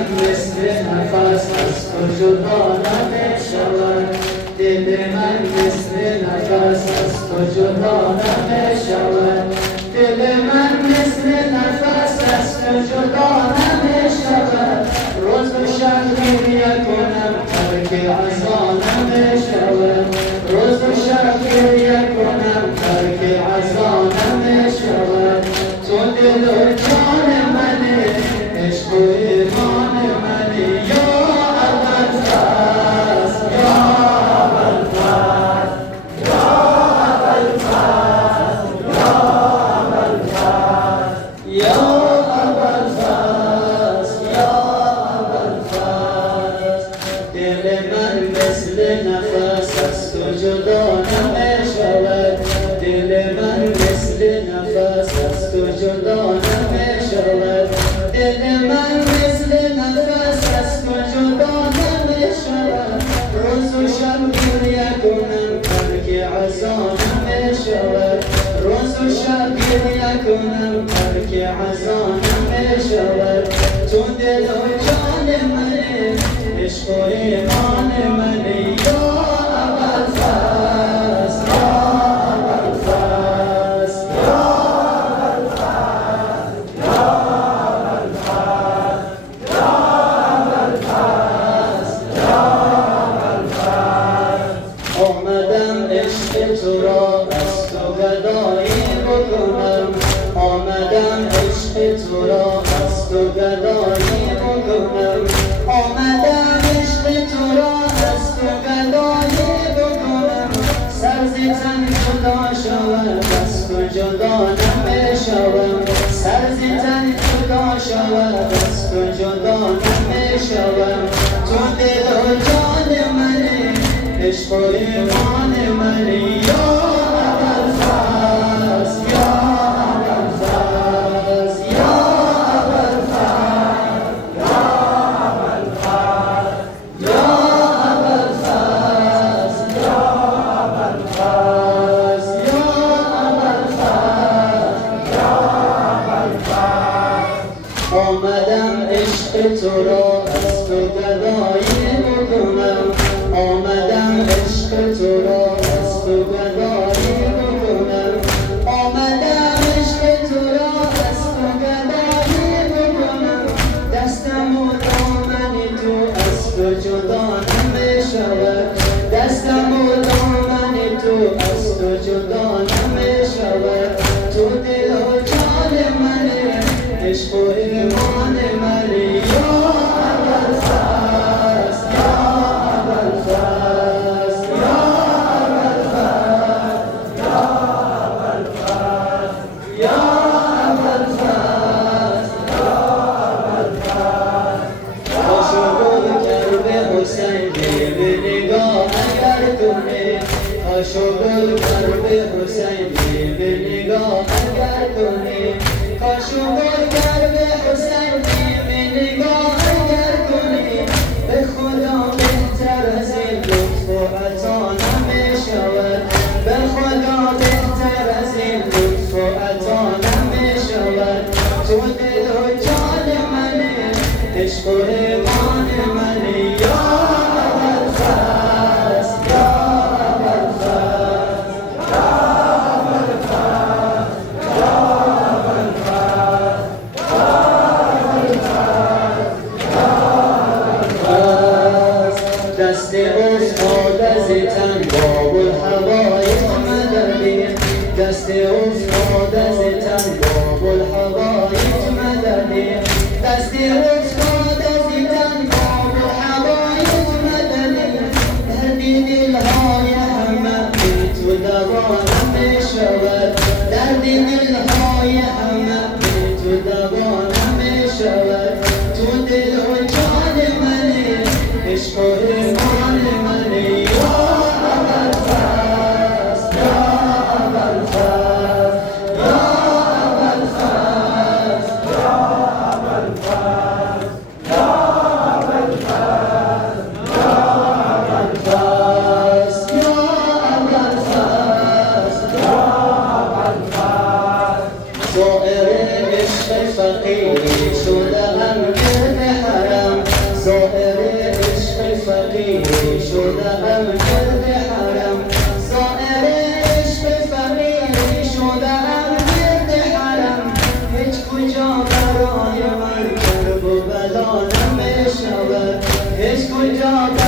من مثل نفس از تو جدا نمیشود دل من مثل نفس از تو جدا نمیشود دل من مثل نفس از تو جدا نمیشود روز و شب گریه کنم ترک عزا نمیشود روز و شب گریه کنم ترک عزا نمیشود تو دل و جان منی عشق و ایمان منی یا ابوالفضل یا ابوالفضل یا ابوالفضل یا ابوالفضل یا ابوالفضل دل من مثل نفس از تو جدا نمیشود دل من مثل نفس از تو جدا نمیشود دل من مثل نفس از تو جدا نمیشود روز و شب گریه کنم ترک عزا نمیشود روز و شب گریه کنم ترک عزا نمیشود تو دل و جان منی عشق و ایمان منی یا ابوالفضل یا ابوالفضل یا ابوالفضل یا ابوالفضل یا ابوالفضل یا ابوالفضل آمدم عشق تو را از تو گدایی بکنم آمدم عشق تو را از تو گدایی بکنم آمدم عشق تو را از تو گدایی بکنم سرزیتن جدا شود از تو جدا نمیشوم سرزیتن جدا شود از تو جدا نمیشوم تو دل و جان منی عشق و ایمان منی یا ابوالفضل یا ابوالفضل یا ابوالفضل یا ابوالفضل یا ابوالفضل یا ابوالفضل یا ابوالفضل یا ابوالفضل آمدم عشق تو را از تو گدایی بکنم آمدم عشق تو را از تو گدایی بکنم آمدم عشق تو را از تو گدایی بکنم دستم و دامن تو از تو جدا نمیشود دستم و دامن تو از تو جدا نمیشود تو دل و جان منی عشق و ایمان منی یا ابوالفضل یا ابوالفضل یا ابوالفضل یا ابوالفضل یا ابوالفضل یا ابوالفضل عاشق کرب حسین به نگاه اگر کنی عاشق کرب حسین به نگاه اگر کنی عاشق کرب حسین به نگاه اگر کنی به خدا بهتر از این لطف و عطا نمیشود به خدا بهتر از این لطف و عطا نمیشود تو دل و جان منی عشق و ایمان منی یا ابوالفضل یا ابوالفضل یا ابوالفضل یا ابوالفضل دست افتاد از تن باب الحوایج مددی دست افتاد از تن باب الحوایج مددی دست افتاد از تن باب الحوایج مددی دردی دلهای همه بی تو دوا نمیشود دردی دلهای همه بی تو دوا نمیشود تو دل و جان منی عشق و ایمان منی یا ابوالفضل یا ابوالفضل یا ابوالفضل یا ابوالفضل کجا برای من کرب و بلا نمیشود هیچ کجا